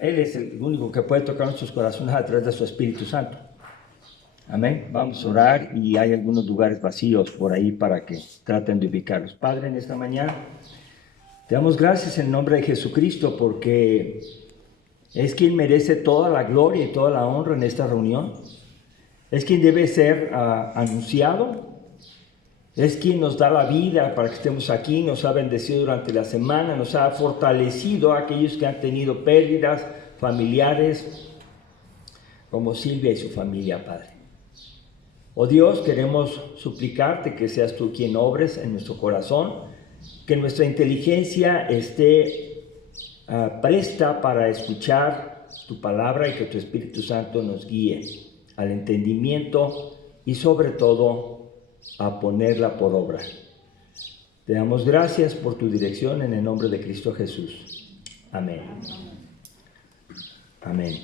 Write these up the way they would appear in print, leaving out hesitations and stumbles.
Él es el único que puede tocar nuestros corazones a través de su Espíritu Santo. Amén. Vamos a orar y hay algunos lugares vacíos por ahí para que traten de ubicarlos. Padre, en esta mañana te damos gracias en nombre de Jesucristo porque es quien merece toda la gloria y toda la honra en esta reunión. Es quien debe ser anunciado. Es quien nos da la vida para que estemos aquí, nos ha bendecido durante la semana, nos ha fortalecido a aquellos que han tenido pérdidas familiares, como Silvia y su familia, Padre. Oh Dios, queremos suplicarte que seas tú quien obres en nuestro corazón, que nuestra inteligencia esté presta para escuchar tu palabra y que tu Espíritu Santo nos guíe al entendimiento y sobre todo a ponerla por obra. Te damos gracias por tu dirección en el nombre de Cristo Jesús. Amén. Amén.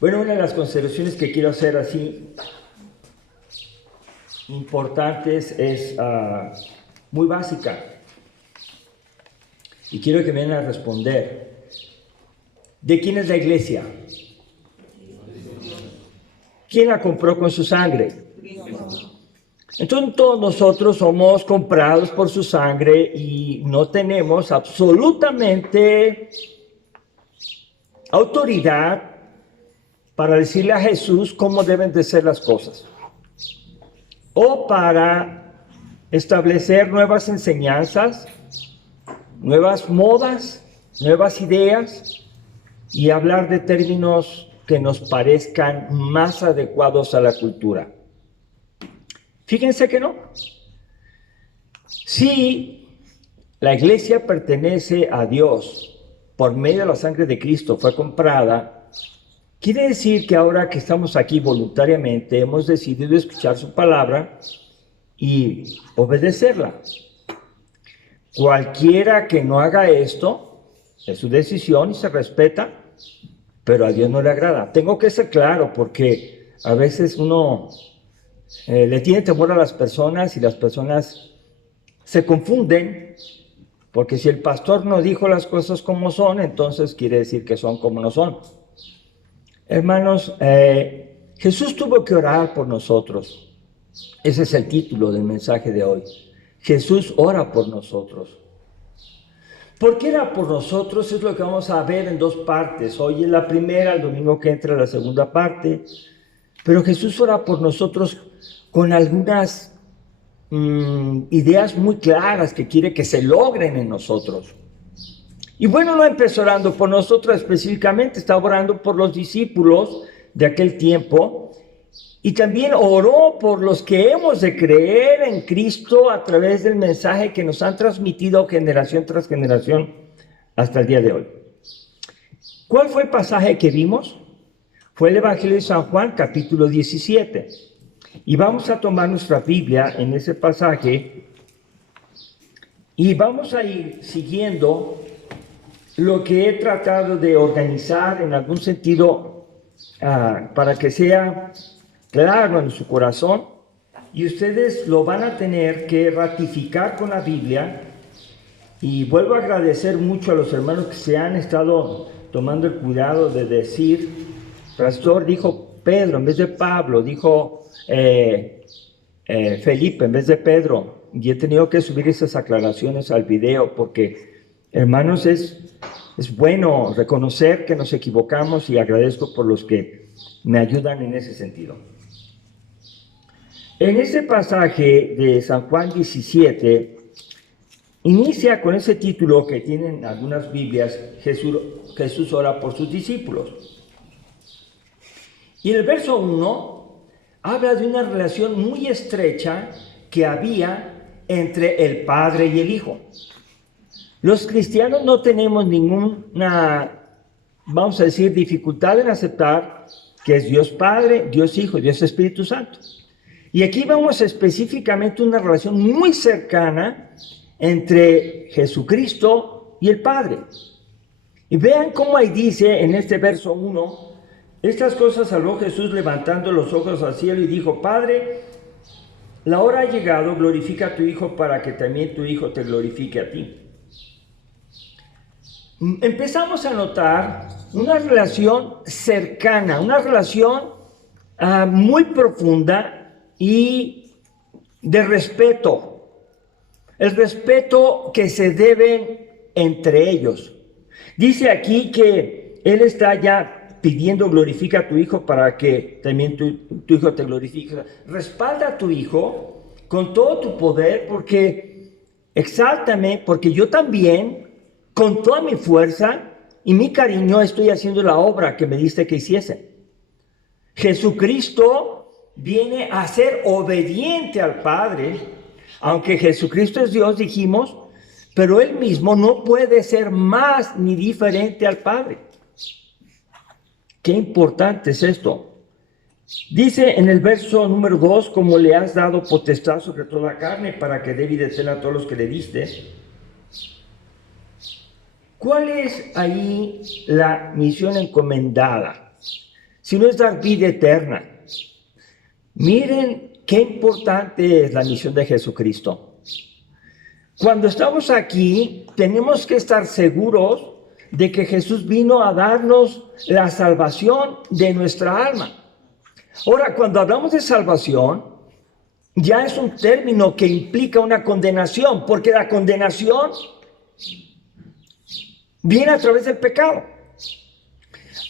Bueno, una de las consideraciones que quiero hacer así importantes es muy básica y quiero que me vengan a responder. ¿De quién es la iglesia? ¿Quién la compró con su sangre? Entonces todos nosotros somos comprados por su sangre y no tenemos absolutamente autoridad para decirle a Jesús cómo deben de ser las cosas o para establecer nuevas enseñanzas, nuevas modas, nuevas ideas y hablar de términos que nos parezcan más adecuados a la cultura. Fíjense que no. Si la iglesia pertenece a Dios por medio de la sangre de Cristo, fue comprada, quiere decir que ahora que estamos aquí voluntariamente hemos decidido escuchar su palabra y obedecerla. Cualquiera que no haga esto es su decisión y se respeta, pero a Dios no le agrada. Tengo que ser claro porque a veces uno le tiene temor a las personas y las personas se confunden porque si el pastor no dijo las cosas como son, entonces quiere decir que son como no son. Hermanos, Jesús tuvo que orar por nosotros. Ese es el título del mensaje de hoy. Jesús ora por nosotros. ¿Por qué era por nosotros? Es lo que vamos a ver en dos partes. Hoy es la primera, el domingo que entra la segunda parte. Pero Jesús ora por nosotros con algunas ideas muy claras que quiere que se logren en nosotros. Y bueno, no empezó orando por nosotros específicamente, estaba orando por los discípulos de aquel tiempo y también oró por los que hemos de creer en Cristo a través del mensaje que nos han transmitido generación tras generación hasta el día de hoy. ¿Cuál fue el pasaje que vimos? Fue el Evangelio de San Juan, capítulo 17. Y vamos a tomar nuestra Biblia en ese pasaje y vamos a ir siguiendo lo que he tratado de organizar en algún sentido para que sea claro en su corazón y ustedes lo van a tener que ratificar con la Biblia. Y vuelvo a agradecer mucho a los hermanos que se han estado tomando el cuidado de decir, pastor, dijo Pedro en vez de Pablo, dijo Felipe en vez de Pedro, y he tenido que subir esas aclaraciones al video porque, hermanos, es bueno reconocer que nos equivocamos y agradezco por los que me ayudan en ese sentido. En ese pasaje de San Juan 17, inicia con ese título que tienen algunas Biblias, Jesús ora por sus discípulos. Y el verso 1 habla de una relación muy estrecha que había entre el Padre y el Hijo. Los cristianos no tenemos ninguna, vamos a decir, dificultad en aceptar que es Dios Padre, Dios Hijo y Dios Espíritu Santo. Y aquí vemos específicamente una relación muy cercana entre Jesucristo y el Padre. Y vean cómo ahí dice en este verso 1, estas cosas habló Jesús levantando los ojos al cielo y dijo, Padre, la hora ha llegado, glorifica a tu Hijo para que también tu Hijo te glorifique a ti. Empezamos a notar una relación cercana, una relación muy profunda y de respeto. El respeto que se deben entre ellos. Dice aquí que Él está ya pidiendo, glorifica a tu hijo para que también tu hijo te glorifique. Respalda a tu hijo con todo tu poder, porque exáltame, porque yo también, con toda mi fuerza y mi cariño, estoy haciendo la obra que me diste que hiciese. Jesucristo viene a ser obediente al Padre, aunque Jesucristo es Dios, dijimos, pero Él mismo no puede ser más ni diferente al Padre. Qué importante es esto. Dice en el verso número 2, como le has dado potestad sobre toda carne para que dé vida eterna a todos los que le diste. ¿Cuál es ahí la misión encomendada? Si no es dar vida eterna. Miren qué importante es la misión de Jesucristo. Cuando estamos aquí, tenemos que estar seguros de que Jesús vino a darnos la salvación de nuestra alma. Ahora, cuando hablamos de salvación, ya es un término que implica una condenación, porque la condenación viene a través del pecado,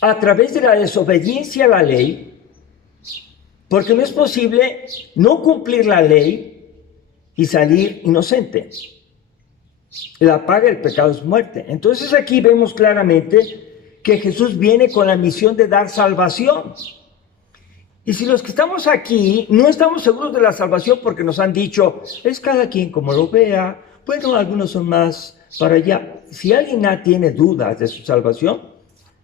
a través de la desobediencia a la ley, porque no es posible no cumplir la ley y salir inocente. La paga del pecado es muerte. Entonces aquí vemos claramente que Jesús viene con la misión de dar salvación. Y si los que estamos aquí no estamos seguros de la salvación porque nos han dicho, es cada quien como lo vea, bueno, algunos son más para allá. Si alguien tiene dudas de su salvación,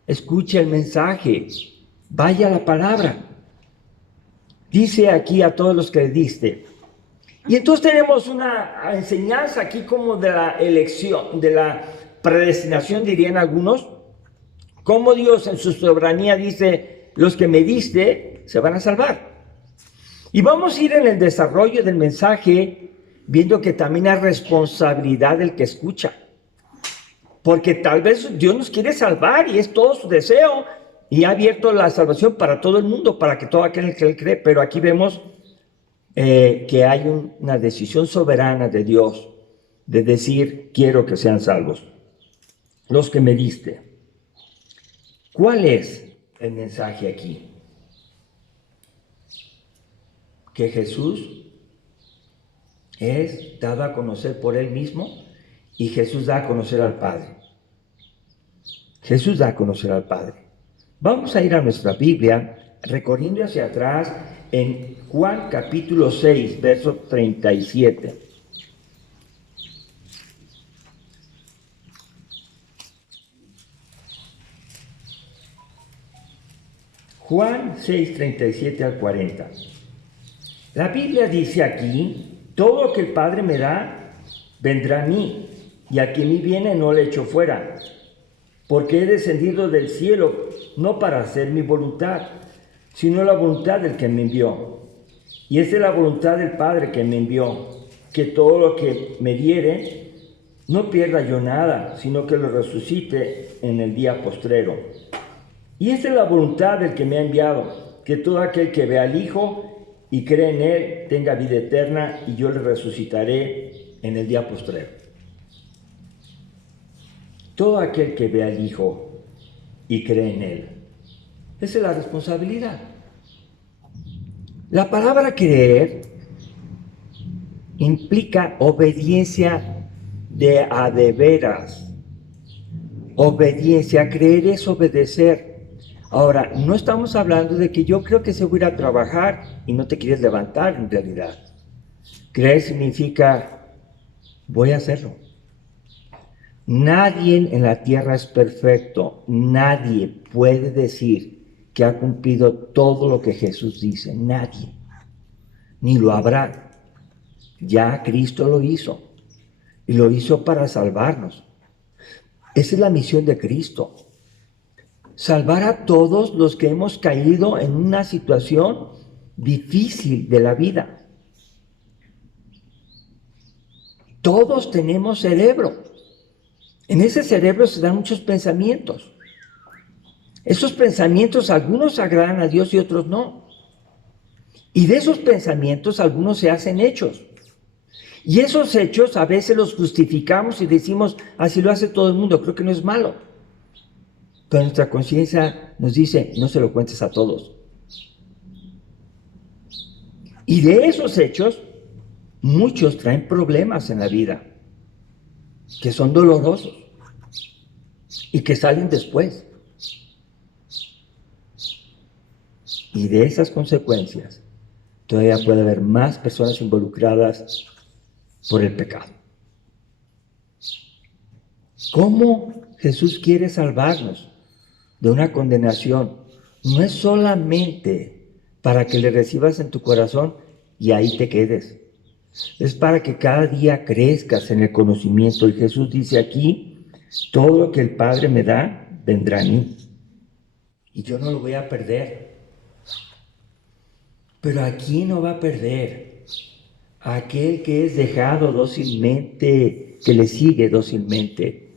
escuche el mensaje, vaya a la palabra. Dice aquí a todos los que le diste. Y entonces tenemos una enseñanza aquí como de la elección, de la predestinación, dirían algunos, como Dios en su soberanía dice, los que me diste se van a salvar. Y vamos a ir en el desarrollo del mensaje viendo que también hay responsabilidad del que escucha. Porque tal vez Dios nos quiere salvar y es todo su deseo y ha abierto la salvación para todo el mundo, para que todo aquel que él cree, pero aquí vemos que hay una decisión soberana de Dios de decir, quiero que sean salvos. Los que me diste. ¿Cuál es el mensaje aquí? Que Jesús es dado a conocer por Él mismo y Jesús da a conocer al Padre. Jesús da a conocer al Padre. Vamos a ir a nuestra Biblia, recorriendo hacia atrás en Juan capítulo 6, verso 37. Juan 6, 37 al 40. La Biblia dice aquí, todo lo que el Padre me da, vendrá a mí, y al que a mí viene no le echo fuera, porque he descendido del cielo, no para hacer mi voluntad, sino la voluntad del que me envió. Y esta es la voluntad del Padre que me envió, que todo lo que me diere, no pierda yo nada, sino que lo resucite en el día postrero. Y esta es la voluntad del que me ha enviado, que todo aquel que vea al Hijo y cree en Él tenga vida eterna, y yo le resucitaré en el día postrero. Todo aquel que vea al Hijo y cree en Él. Esa es la responsabilidad. La palabra creer implica obediencia de veras. Obediencia, creer es obedecer. Ahora, no estamos hablando de que yo creo que se voy a ir a trabajar y no te quieres levantar en realidad. Creer significa, voy a hacerlo. Nadie en la tierra es perfecto. Nadie puede decir que ha cumplido todo lo que Jesús dice. Nadie. Ni lo habrá. Ya Cristo lo hizo. Y lo hizo para salvarnos. Esa es la misión de Cristo. Salvar a todos los que hemos caído en una situación difícil de la vida. Todos tenemos cerebro. En ese cerebro se dan muchos pensamientos. Esos pensamientos, algunos agradan a Dios y otros no. Y de esos pensamientos, algunos se hacen hechos. Y esos hechos a veces los justificamos y decimos, así lo hace todo el mundo, creo que no es malo. Pero nuestra conciencia nos dice, no se lo cuentes a todos. Y de esos hechos, muchos traen problemas en la vida, que son dolorosos y que salen después. Y de esas consecuencias, todavía puede haber más personas involucradas por el pecado. ¿Cómo Jesús quiere salvarnos de una condenación? No es solamente para que le recibas en tu corazón y ahí te quedes. Es para que cada día crezcas en el conocimiento. Y Jesús dice aquí, todo lo que el Padre me da, vendrá a mí. Y yo no lo voy a perder. Pero ¿a quién no va a perder? A aquel que es dejado dócilmente, que le sigue dócilmente.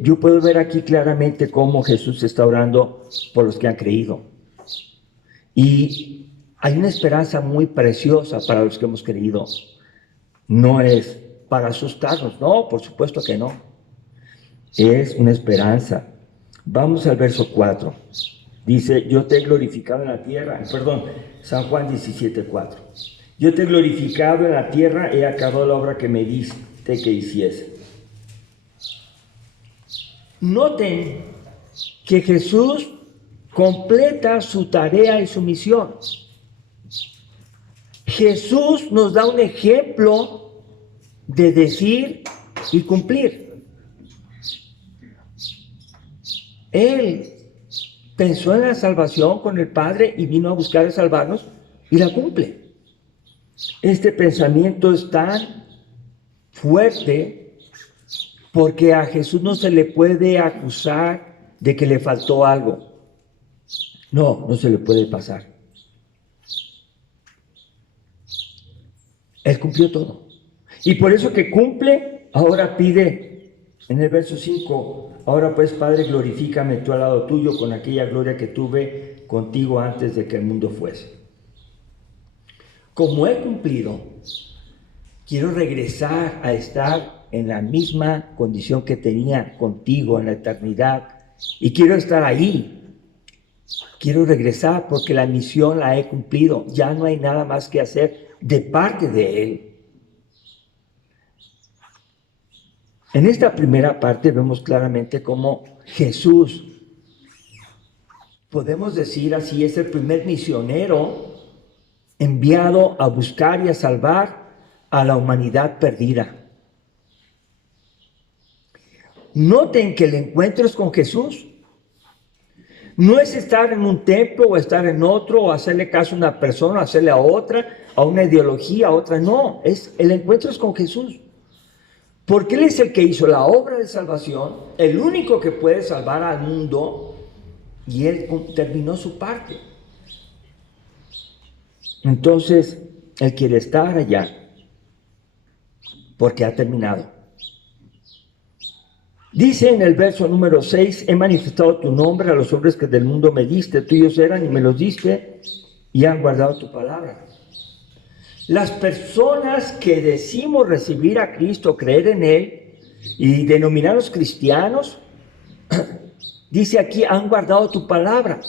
Yo puedo ver aquí claramente cómo Jesús está orando por los que han creído. Y hay una esperanza muy preciosa para los que hemos creído. No es para asustarnos, no, por supuesto que no. Es una esperanza. Vamos al verso 4. Dice, yo te he glorificado en la tierra, San Juan 17:4. Yo te he glorificado en la tierra, he acabado la obra que me diste que hiciese. Noten que Jesús completa su tarea y su misión. Jesús nos da un ejemplo de decir y cumplir. Él pensó en la salvación con el Padre y vino a buscar a salvarnos y la cumple. Este pensamiento es tan fuerte porque a Jesús no se le puede acusar de que le faltó algo. No, no se le puede pasar. Él cumplió todo. Y por eso que cumple, ahora pide en el verso 5, ahora pues Padre, glorifícame tú al lado tuyo con aquella gloria que tuve contigo antes de que el mundo fuese. Como he cumplido, quiero regresar a estar en la misma condición que tenía contigo en la eternidad y quiero estar ahí. Quiero regresar porque la misión la he cumplido. Ya no hay nada más que hacer de parte de Él. En esta primera parte vemos claramente cómo Jesús, podemos decir así, es el primer misionero enviado a buscar y a salvar a la humanidad perdida. Noten que el encuentro es con Jesús. No es estar en un templo o estar en otro o hacerle caso a una persona, hacerle a otra, a una ideología, a otra. No, el encuentro es con Jesús. Porque Él es el que hizo la obra de salvación, el único que puede salvar al mundo, y Él terminó su parte. Entonces, Él quiere estar allá, porque ha terminado. Dice en el verso número 6, he manifestado tu nombre a los hombres que del mundo me diste, tuyos eran y me los diste, y han guardado tu palabra. Las personas que decimos recibir a Cristo, creer en Él y denominarnos cristianos, dice aquí, han guardado tu palabra.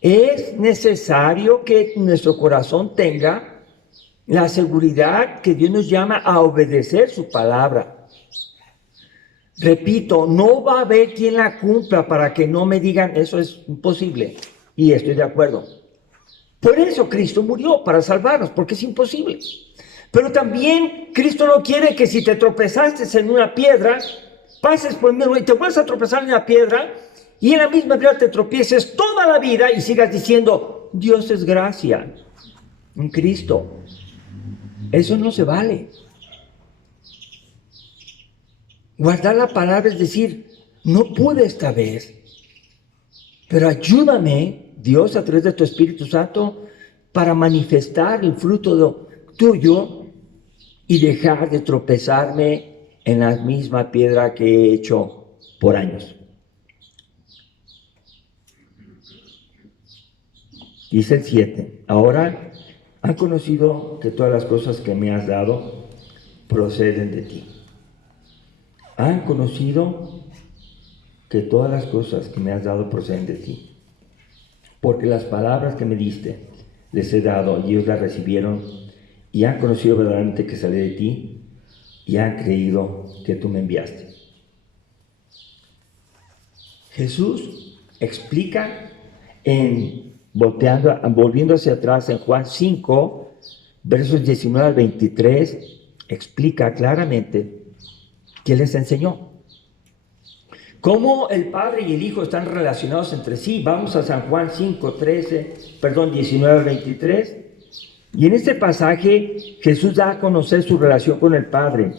Es necesario que nuestro corazón tenga la seguridad que Dios nos llama a obedecer su palabra. Repito, no va a haber quien la cumpla para que no me digan eso es imposible. Y estoy de acuerdo. Por eso Cristo murió, para salvarnos, porque es imposible. Pero también Cristo no quiere que si te tropezaste en una piedra, pases por medio y te vuelvas a tropezar en una piedra y en la misma piedra te tropieces toda la vida y sigas diciendo, Dios es gracia en Cristo. Eso no se vale. Guardar la palabra es decir, no pude esta vez, pero ayúdame, Dios, a través de tu Espíritu Santo, para manifestar el fruto tuyo y dejar de tropezarme en la misma piedra que he hecho por años. Dice el 7, ahora han conocido que todas las cosas que me has dado proceden de ti. Han conocido que todas las cosas que me has dado proceden de ti. Porque las palabras que me diste les he dado y ellos las recibieron y han conocido verdaderamente que salí de ti y han creído que tú me enviaste. Jesús explica volviendo hacia atrás en Juan 5, versos 19 al 23, explica claramente qué les enseñó. Cómo el Padre y el Hijo están relacionados entre sí. Vamos a San Juan 19 al 23. Y en este pasaje Jesús da a conocer su relación con el Padre.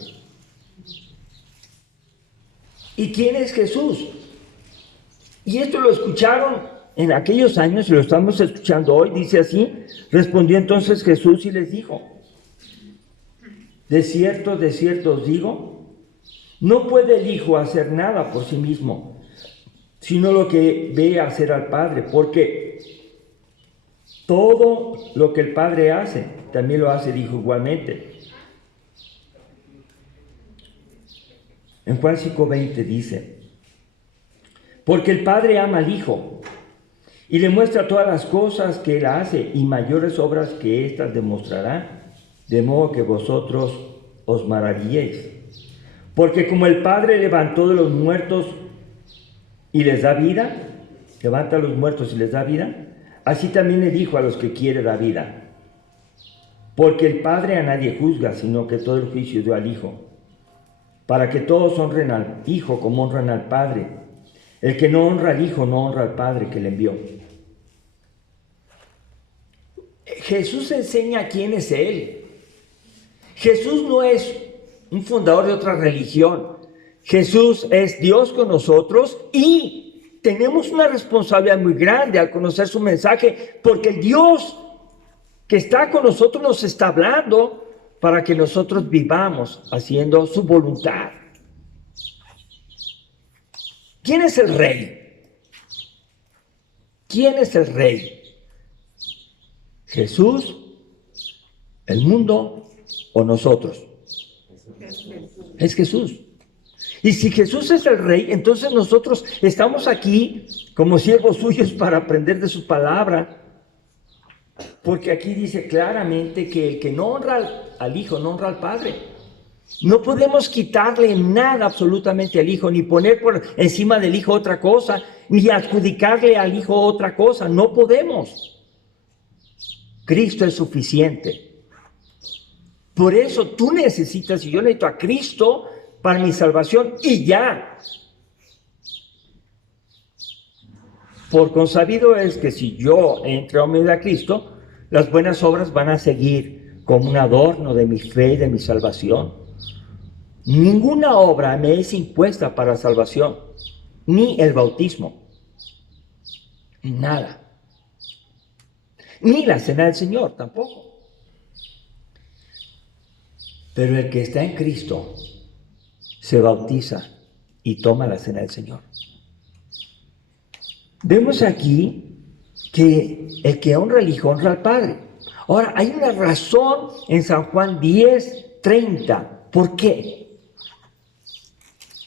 ¿Y quién es Jesús? Y esto lo escucharon en aquellos años y lo estamos escuchando hoy. Dice así: respondió entonces Jesús y les dijo: de cierto os digo, no puede el Hijo hacer nada por sí mismo, sino lo que ve hacer al Padre, porque todo lo que el Padre hace, también lo hace el Hijo igualmente. En Juan 5:20 dice: porque el Padre ama al Hijo y le muestra todas las cosas que Él hace, y mayores obras que éstas demostrará, de modo que vosotros os maravilléis. Porque como el Padre levantó de los muertos y les da vida, levanta a los muertos y les da vida, así también le dijo a los que quiere dar vida. Porque el Padre a nadie juzga, sino que todo el juicio dio al Hijo, para que todos honren al Hijo como honran al Padre. El que no honra al Hijo no honra al Padre que le envió. Jesús enseña quién es Él. Jesús no es un fundador de otra religión. Jesús es Dios con nosotros y tenemos una responsabilidad muy grande al conocer su mensaje, porque el Dios que está con nosotros nos está hablando para que nosotros vivamos haciendo su voluntad. ¿Quién es el Rey? ¿Quién es el Rey? ¿Jesús, el mundo o nosotros? Es Jesús. Y si Jesús es el Rey, entonces nosotros estamos aquí como siervos suyos para aprender de su palabra. Porque aquí dice claramente que el que no honra al Hijo no honra al Padre. No podemos quitarle nada absolutamente al Hijo, ni poner por encima del Hijo otra cosa, ni adjudicarle al Hijo otra cosa. No podemos. Cristo es suficiente. Por eso tú necesitas, y yo necesito a Cristo para mi salvación, y ya. Por consabido es que si yo entro a Cristo, las buenas obras van a seguir como un adorno de mi fe y de mi salvación. Ninguna obra me es impuesta para salvación, ni el bautismo, nada. Ni la cena del Señor, tampoco. Pero el que está en Cristo se bautiza y toma la cena del Señor. Vemos aquí que el que honra al Hijo honra al Padre. Ahora, hay una razón en San Juan 10:30. ¿Por qué?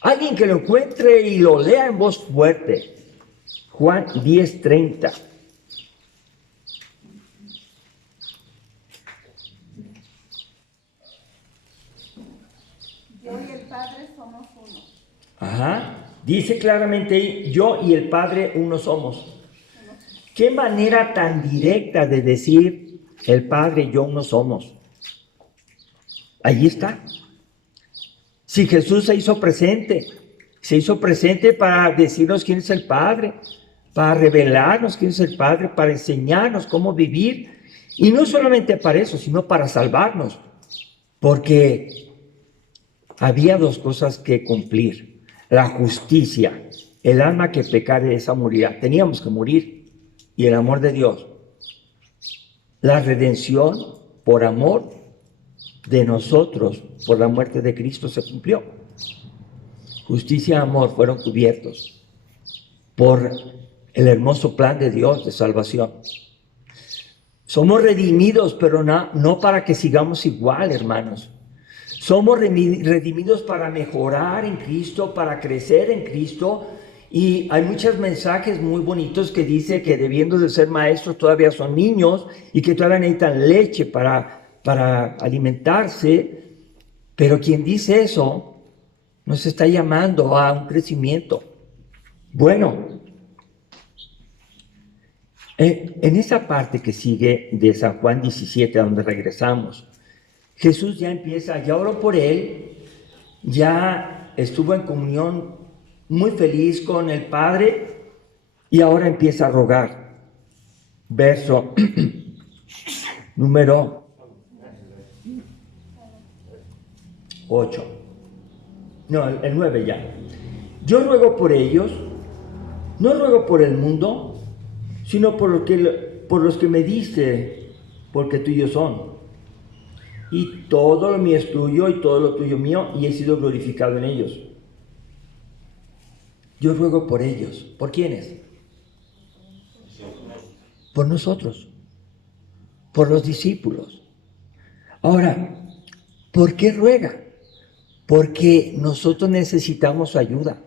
Alguien que lo encuentre y lo lea en voz fuerte. Juan 10:30. Yo y el Padre somos uno. Ajá. Dice claramente ahí: yo y el Padre uno somos. ¿Qué manera tan directa de decir el Padre y yo uno somos? Allí está. Si Jesús se hizo presente para decirnos quién es el Padre, para revelarnos quién es el Padre, para enseñarnos cómo vivir. Y no solamente para eso, sino para salvarnos. Porque había dos cosas que cumplir: la justicia, el alma que pecare esa morirá. Teníamos que morir, y el amor de Dios. La redención por amor de nosotros, por la muerte de Cristo, se cumplió. justicia y amor fueron cubiertos por el hermoso plan de Dios de salvación. Somos redimidos, pero no para que sigamos igual, hermanos. Somos redimidos para mejorar en Cristo, para crecer en Cristo. Y hay muchos mensajes muy bonitos que dice que debiendo de ser maestros todavía son niños y que todavía necesitan leche para alimentarse. Pero quien dice eso nos está llamando a un crecimiento. Bueno, en esa parte que sigue de San Juan 17, a donde regresamos, Jesús ya empieza, ya oró por él, ya estuvo en comunión muy feliz con el Padre y ahora empieza a rogar. Verso número 8. No, el 9 ya. Yo ruego por ellos, no ruego por el mundo, sino por los que me diste, porque tuyos son. Y todo lo mío es tuyo y todo lo tuyo mío, y he sido glorificado en ellos. Yo ruego por ellos. ¿Por quiénes? Por nosotros, por los discípulos. Ahora, ¿por qué ruega? Porque nosotros necesitamos ayuda.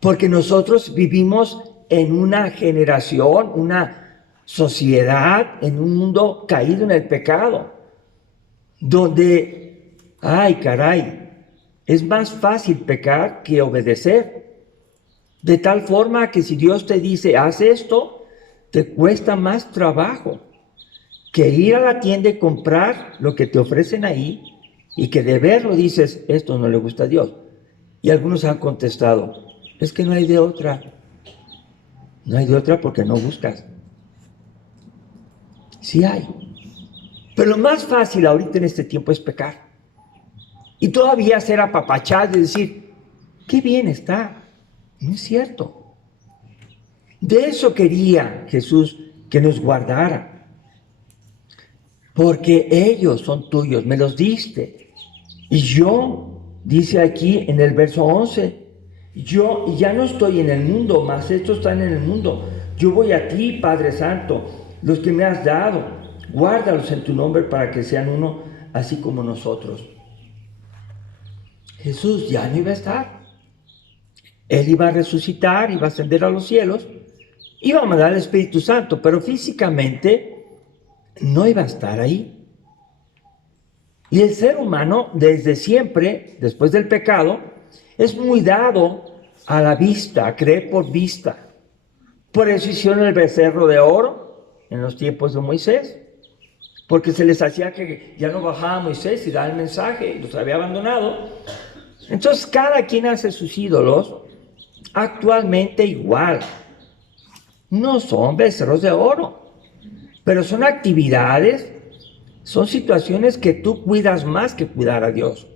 Porque nosotros vivimos en una generación, una sociedad, en un mundo caído en el pecado, donde, ay caray, es más fácil pecar que obedecer. De tal forma que si Dios te dice, haz esto, te cuesta más trabajo que ir a la tienda y comprar lo que te ofrecen ahí y que de verlo dices, esto no le gusta a Dios. Y algunos han contestado, es que no hay de otra. No hay de otra porque no buscas. Sí hay. Pero lo más fácil ahorita en este tiempo es pecar. Y todavía ser apapachado y decir, qué bien está. No es cierto. De eso quería Jesús que nos guardara. Porque ellos son tuyos, me los diste. Y yo, dice aquí en el verso 11, yo ya no estoy en el mundo, mas estos están en el mundo. Yo voy a ti, Padre Santo, los que me has dado, guárdalos en tu nombre para que sean uno, así como nosotros. Jesús ya no iba a estar. Él iba a resucitar, iba a ascender a los cielos, iba a mandar al Espíritu Santo, pero físicamente no iba a estar ahí. Y el ser humano, desde siempre, después del pecado, es muy dado a la vista, a creer por vista. Por eso hicieron el becerro de oro en los tiempos de Moisés, porque se les hacía que ya no bajaba Moisés y daba el mensaje, y los había abandonado. Entonces cada quien hace sus ídolos actualmente igual. No son becerros de oro, pero son actividades, son situaciones que tú cuidas más que cuidar a Dios.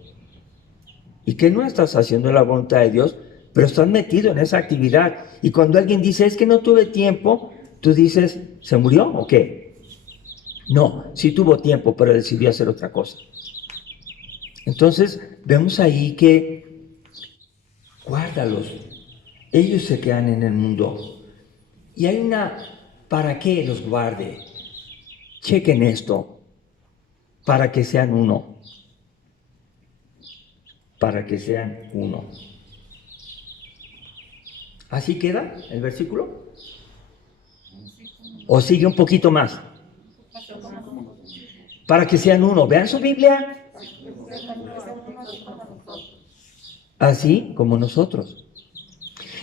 Y que no estás haciendo la voluntad de Dios, pero estás metido en esa actividad. Y cuando alguien dice, es que no tuve tiempo, tú dices, ¿se murió o qué? No, sí tuvo tiempo, pero decidió hacer otra cosa. Entonces, vemos ahí que, guárdalos, ellos se quedan en el mundo. Y hay ¿para qué los guarde? Chequen esto, para que sean uno. Para que sean uno. ¿Así queda el versículo? ¿O sigue un poquito más? Para que sean uno. Vean su Biblia. Así como nosotros.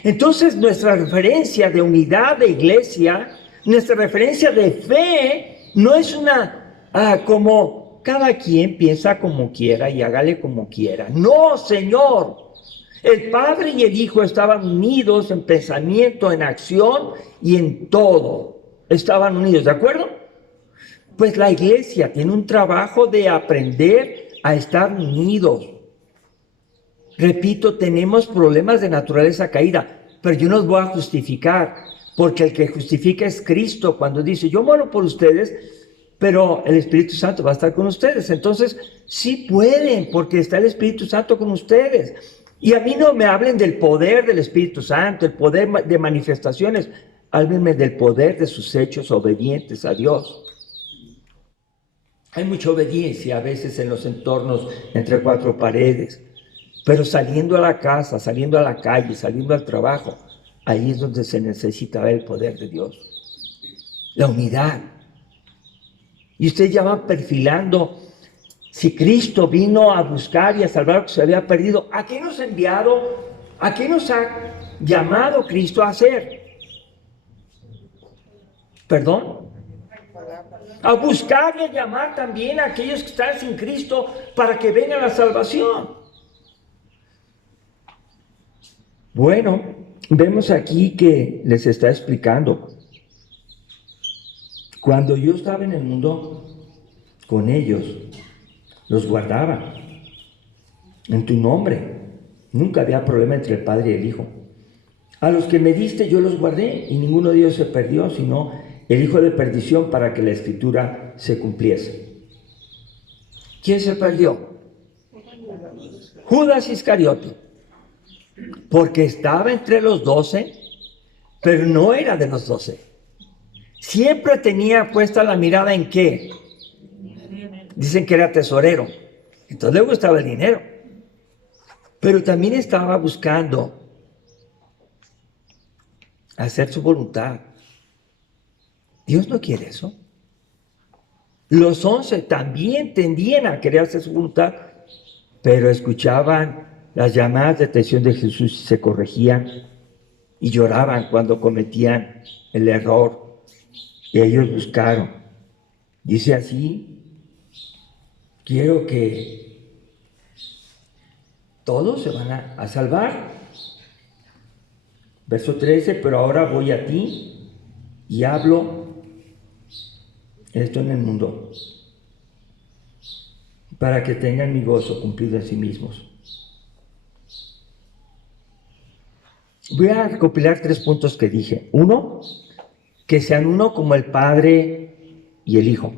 Entonces nuestra referencia de unidad de iglesia, nuestra referencia de fe, no es como cada quien piensa como quiera y hágale como quiera. No, Señor. El Padre y el Hijo estaban unidos en pensamiento, en acción y en todo. Estaban unidos, ¿de acuerdo? Pues la iglesia tiene un trabajo de aprender a estar unidos. Repito, tenemos problemas de naturaleza caída, pero yo no los voy a justificar, porque el que justifica es Cristo cuando dice, yo muero por ustedes, pero el Espíritu Santo va a estar con ustedes. Entonces, sí pueden, porque está el Espíritu Santo con ustedes. Y a mí no me hablen del poder del Espíritu Santo, el poder de manifestaciones. Háblenme del poder de sus hechos obedientes a Dios. Hay mucha obediencia a veces en los entornos entre cuatro paredes, pero saliendo a la casa, saliendo a la calle, saliendo al trabajo, ahí es donde se necesita ver el poder de Dios. La unidad. Y ustedes ya van perfilando. Si Cristo vino a buscar y a salvar lo que se había perdido, ¿a qué nos ha enviado? ¿A qué nos ha llamado Cristo a hacer? ¿Perdón? A buscar y a llamar también a aquellos que están sin Cristo para que vengan a la salvación. Bueno, vemos aquí que les está explicando. Cuando yo estaba en el mundo con ellos, los guardaba en tu nombre. Nunca había problema entre el Padre y el Hijo. A los que me diste yo los guardé y ninguno de ellos se perdió, sino el hijo de perdición, para que la Escritura se cumpliese. ¿Quién se perdió? Judas Iscariote, porque estaba entre los 12, pero no era de los 12. Siempre tenía puesta la mirada en ¿qué? Dicen que era tesorero, entonces le gustaba el dinero, pero también estaba buscando hacer su voluntad. Dios no quiere eso. Los 11 también tendían a querer hacer su voluntad, pero escuchaban las llamadas de atención de Jesús y se corregían y lloraban cuando cometían el error que ellos buscaron. Dice así: quiero que todos se van a salvar. Verso 13, pero ahora voy a ti y hablo esto en el mundo, para que tengan mi gozo cumplido en sí mismos. Voy a recopilar 3 puntos que dije. 1, que sean uno como el Padre y el Hijo,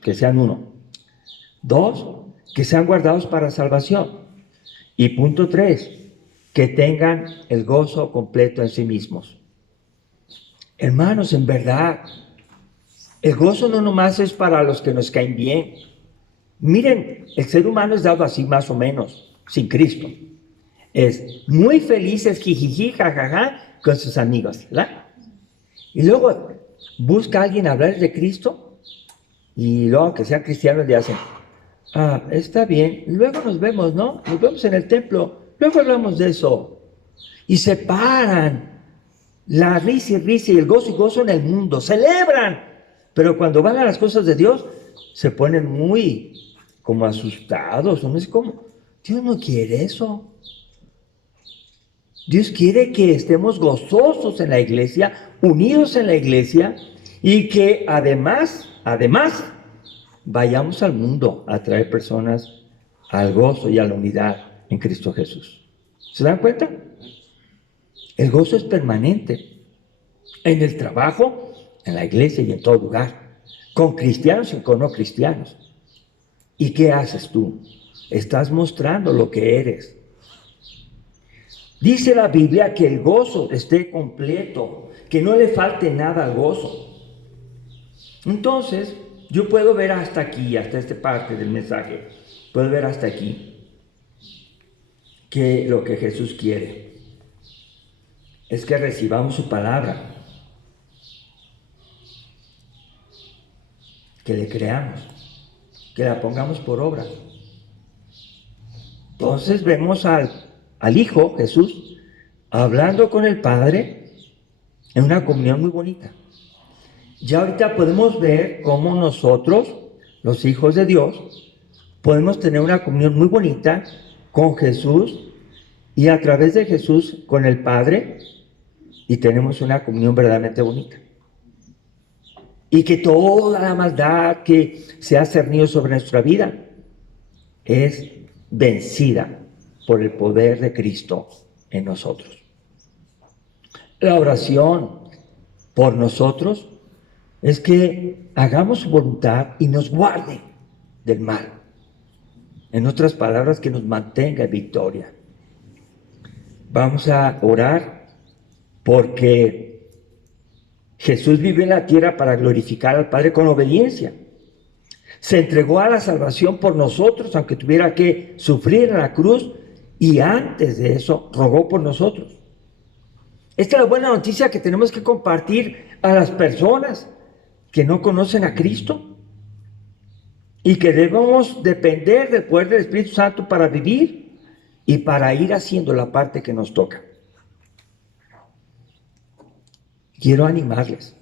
que sean uno. 2, que sean guardados para salvación. Y punto 3, que tengan el gozo completo en sí mismos. Hermanos, en verdad, el gozo no nomás es para los que nos caen bien. Miren, el ser humano es dado así más o menos, sin Cristo. Es muy feliz, es jijiji, jajaja, con sus amigos, ¿verdad? Y luego busca a alguien hablar de Cristo y luego que sean cristianos le hacen: está bien, luego nos vemos, ¿no? Nos vemos en el templo, luego hablamos de eso. Y separan la risa y el gozo y gozo en el mundo, celebran, pero cuando van a las cosas de Dios se ponen muy como asustados, no es como, Dios no quiere eso. Dios quiere que estemos gozosos en la iglesia, unidos en la iglesia, y que además, vayamos al mundo a traer personas al gozo y a la unidad en Cristo Jesús. ¿Se dan cuenta? El gozo es permanente. En el trabajo, en la iglesia y en todo lugar. Con cristianos y con no cristianos. ¿Y qué haces tú? Estás mostrando lo que eres. Dice la Biblia que el gozo esté completo, que no le falte nada al gozo. Entonces, yo puedo ver hasta aquí, hasta esta parte del mensaje, puedo ver hasta aquí, que lo que Jesús quiere es que recibamos su palabra, que le creamos, que la pongamos por obra. Entonces vemos al Hijo, Jesús, hablando con el Padre en una comunión muy bonita. Ya ahorita podemos ver cómo nosotros, los hijos de Dios, podemos tener una comunión muy bonita con Jesús y a través de Jesús con el Padre, y tenemos una comunión verdaderamente bonita. Y que toda la maldad que se ha cernido sobre nuestra vida es vencida por el poder de Cristo en nosotros. La oración por nosotros es que hagamos su voluntad y nos guarde del mal. En otras palabras, que nos mantenga en victoria. Vamos a orar porque Jesús vivió en la tierra para glorificar al Padre con obediencia. Se entregó a la salvación por nosotros, aunque tuviera que sufrir en la cruz, y antes de eso rogó por nosotros. Esta es la buena noticia que tenemos que compartir a las personas que no conocen a Cristo y que debemos depender del poder del Espíritu Santo para vivir y para ir haciendo la parte que nos toca. Quiero animarles,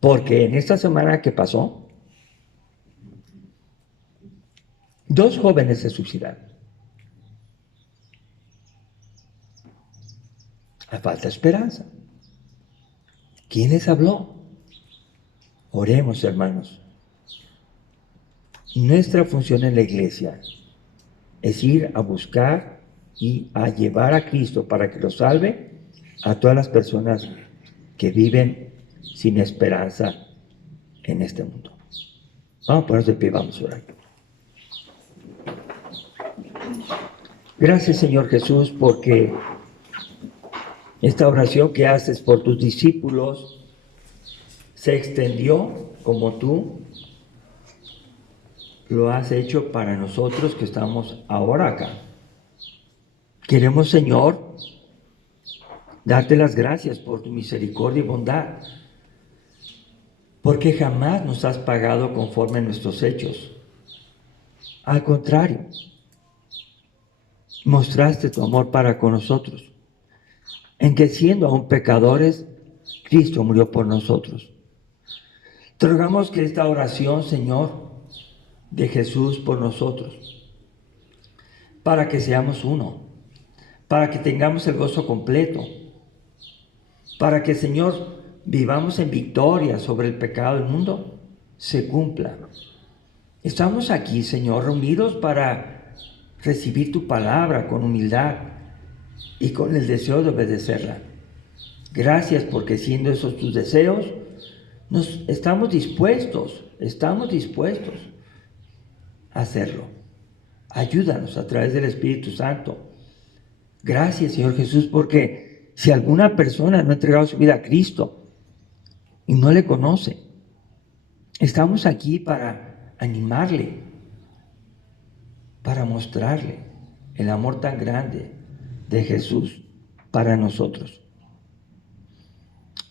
porque en esta semana que pasó, 2 jóvenes se suicidaron. Falta esperanza. ¿Quién les habló? Oremos, hermanos. Nuestra función en la iglesia es ir a buscar y a llevar a Cristo para que lo salve a todas las personas que viven sin esperanza en este mundo. Vamos a ponernos de pie, vamos a orar. Gracias, Señor Jesús, porque esta oración que haces por tus discípulos se extendió como tú lo has hecho para nosotros que estamos ahora acá. Queremos, Señor, darte las gracias por tu misericordia y bondad, porque jamás nos has pagado conforme a nuestros hechos. Al contrario, mostraste tu amor para con nosotros, en que siendo aún pecadores, Cristo murió por nosotros. Te rogamos que esta oración, Señor, de Jesús por nosotros, para que seamos uno, para que tengamos el gozo completo, para que, Señor, vivamos en victoria sobre el pecado del mundo, se cumpla. Estamos aquí, Señor, reunidos para recibir tu palabra con humildad y con el deseo de obedecerla. Gracias porque siendo esos tus deseos, estamos dispuestos a hacerlo. Ayúdanos a través del Espíritu Santo. Gracias, Señor Jesús, porque si alguna persona no ha entregado su vida a Cristo y no le conoce, estamos aquí para animarle, para mostrarle el amor tan grande de Jesús para nosotros.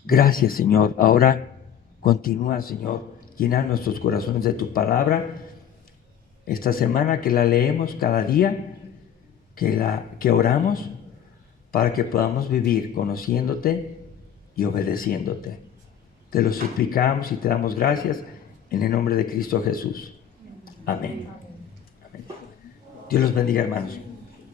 Gracias, Señor. Ahora continúa, Señor, llenar nuestros corazones de tu palabra. Esta semana que la leemos cada día, que oramos, para que podamos vivir conociéndote y obedeciéndote. Te lo suplicamos y te damos gracias en el nombre de Cristo Jesús. Amén. Amén. Dios los bendiga, hermanos.